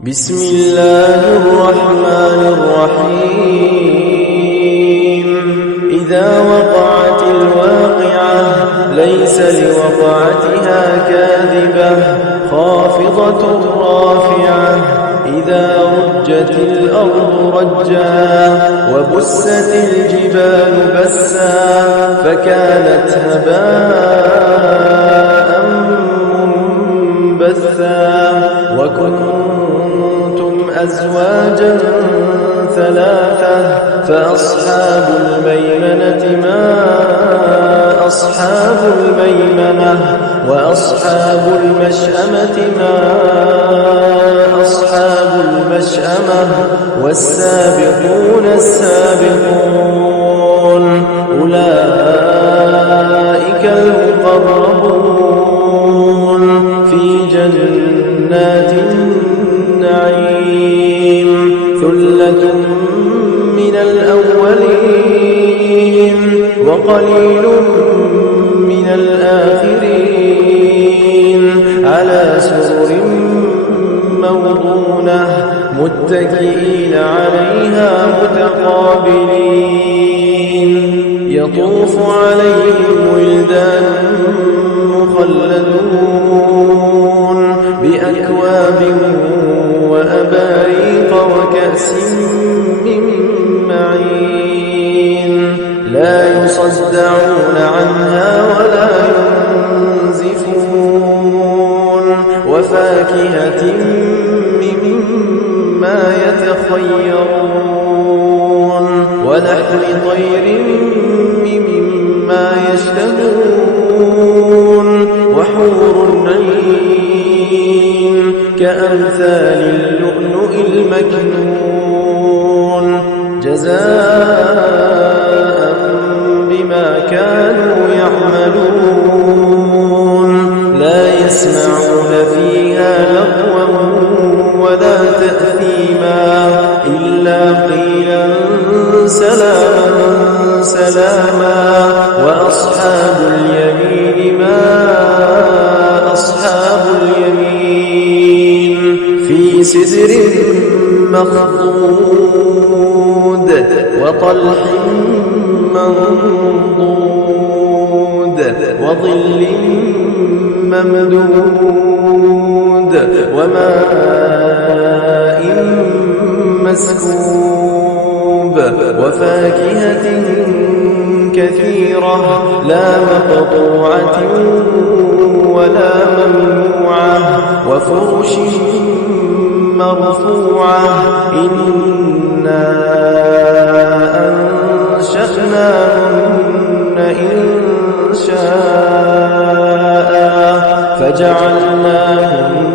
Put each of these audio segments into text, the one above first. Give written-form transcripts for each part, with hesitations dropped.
بسم الله الرحمن الرحيم إذا وقعت الواقعة ليس لوقعتها كاذبة خافضة رافعة إذا رجت الأرض رجا وبست الجبال بسا فكانت هباء منبثا وكنتم أزواجا ثلاثة فأصحاب الميمنة ما أصحاب الميمنة وأصحاب المشأمة ما أصحاب المشأمة والسابقون السابقون أولئك المقربون في جنات النعيم ثلة من الأولين وقليل من الآخرين على سرر موضونة متكئين عليها متقابلين يطوف عليهم ولدان مخلدون بأكواب وأباريق وكأس من معين لا يصدعون عنها ولا ينزفون وفاكهة مما يتخيرون ولحم طير مما يشتهون وحور عين كأمثال اللؤلؤ المكنون جزاء بما كانوا يعملون لا يسمعون فيها لغوا ولا تأثيما إلا قيلا سلاما سلاما وأصحاب اليمين ما أصحاب اليمين في سدر مخضود وطلح منضود وظل ممدود وماء مسكوب وفاكهة كثيرة لا مقطوعة ولا ممنوعة وفرش مرفوعة إنا أنشأناهن إنشاء فجعلناهن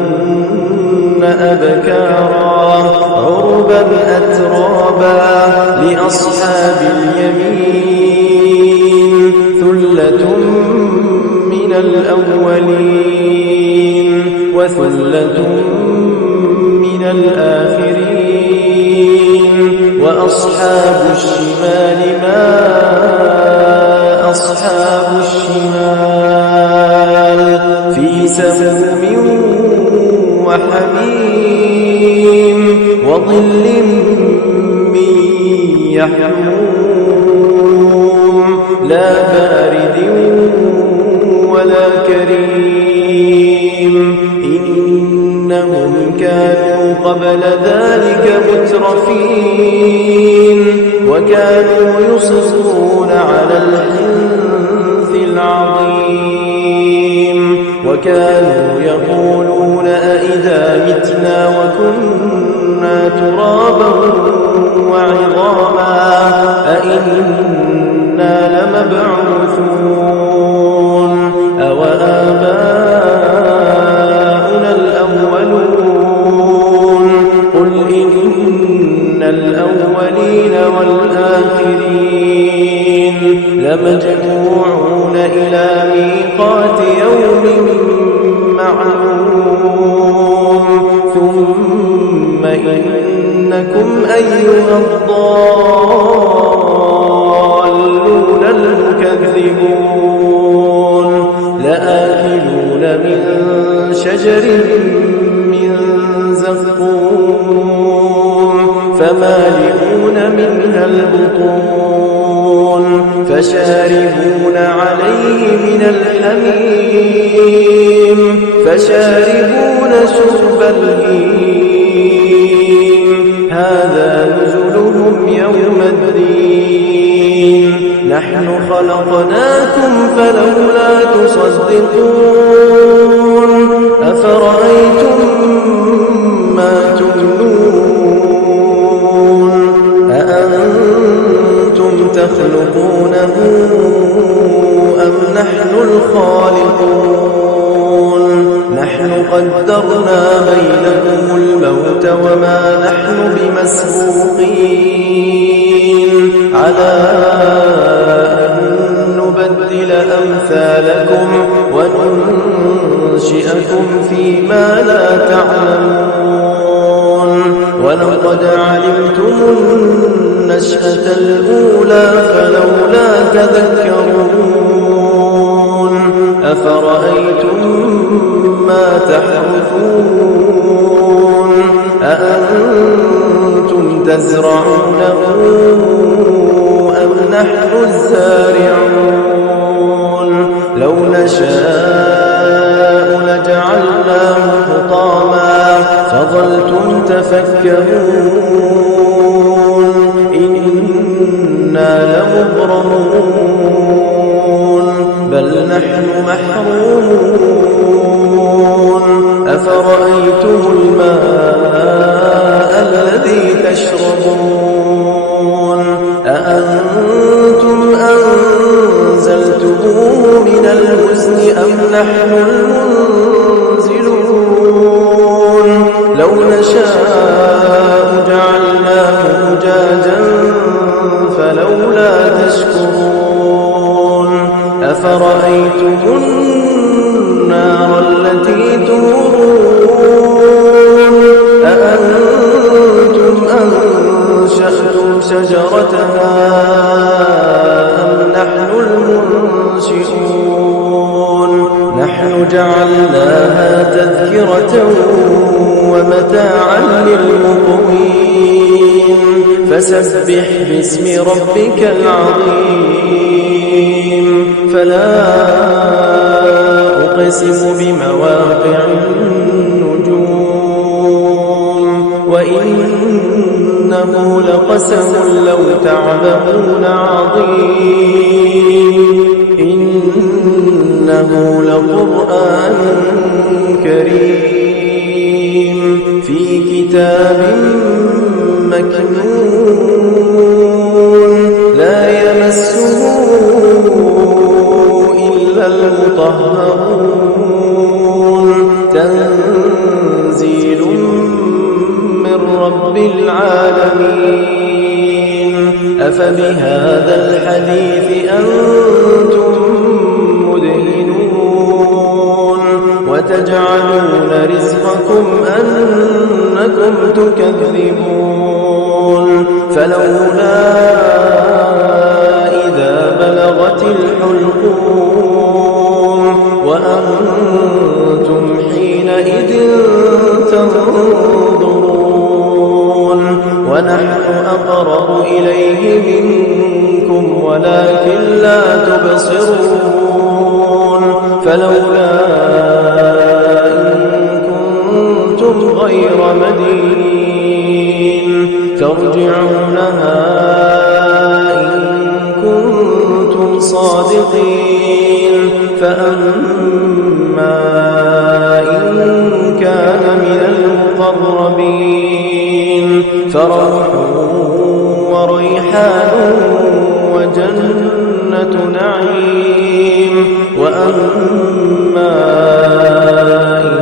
أبكارا عربا أترابا لأصحاب اليمين ثلة من الأولين وثلة من الآخرين وأصحاب الشمال ما أصحاب الشمال في سموم وحميم وظل من يحموم لا بارد ولا كريم إنهم كانوا قبل ذلك مترفين وكانوا يصرون على الحنث العظيم وكانوا يقولون أئذا متنا وكنا ترابا وعظاما أئنا لمبعوثون أوآباؤنا الأولون قل إن الأولين والآخرين لمجموعون إلى ميقات يوم معلوم ثم إنكم أيها الضالون المكذبون لآكلون من شجر من زقوم فمالئون منها البطون فشاربون عليه من الحميم فشاربون شرب الهيم هذا نزلهم يوم الدين نحن خلقناكم فلولا تصدقون أفرأيتم ما تمنون أأنتم تخلقونه أم نحن الخالقون نحن قدرنا بينكم الموت وما نحن بمسبوقين على أن نبدل أمثالكم وننشئكم فيما لا تعلمون ولقد علمتم النشأة الأولى فلولا تذكرون أفرأيتم ما تحرثون أأنتم تزرعونه أم نحن الزارعون لو نشاء لجعلناه حطاما فظلتم تفكرون إنا لمغرمون بل نحن محرومون أفرأيتم الماء الذي تشربون أأنتم أنزلتموه من المزن أم نحن المنزلون لو نشاء جعلناه أجاجا فلولا تشكرون أفرأيتم النار التي تورون أأنتم أنشأتم شجرتها أم نحن المنشئون نحن جعلناها تذكرة ومتاعا للمقوين فسبح باسم ربك العظيم فلا أقسم بمواقع النجوم وإنه لقسم لو تعلمون عظيم إنه لقرآن كريم في كتاب مكنون لا يمسه إلا المطهرون تنزيل من رب العالمين أفبهذا الحديث أنتم مدهنون وتجعلون رزقكم أنكم تكذبون فلولا إذا بلغت الحلقوم وأنتم حينئذ تنظرون ونحن أقرب إليه منكم ولكن لا تبصرون فلولا إن كنتم غير مدينين ترجعونها إن كنتم صادقين فأما إن كان من المقربين فروح وريحان وجنة نعيم وأما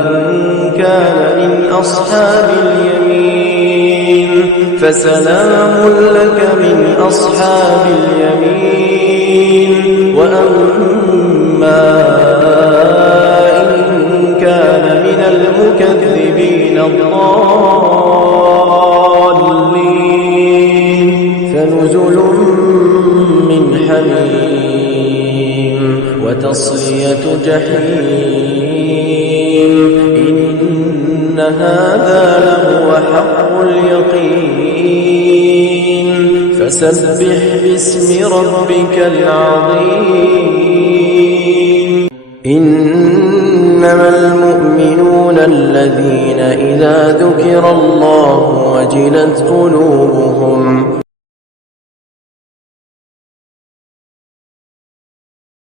إن كان من أصحاب اليمين فسلام لك من أصحاب اليمين وأما إن كان من المكذبين الضالين فنزل من حميم وتصلية جحيم إن هذا فسبح باسم ربك العظيم إنما المؤمنون الذين إذا ذكر الله وجلت قلوبهم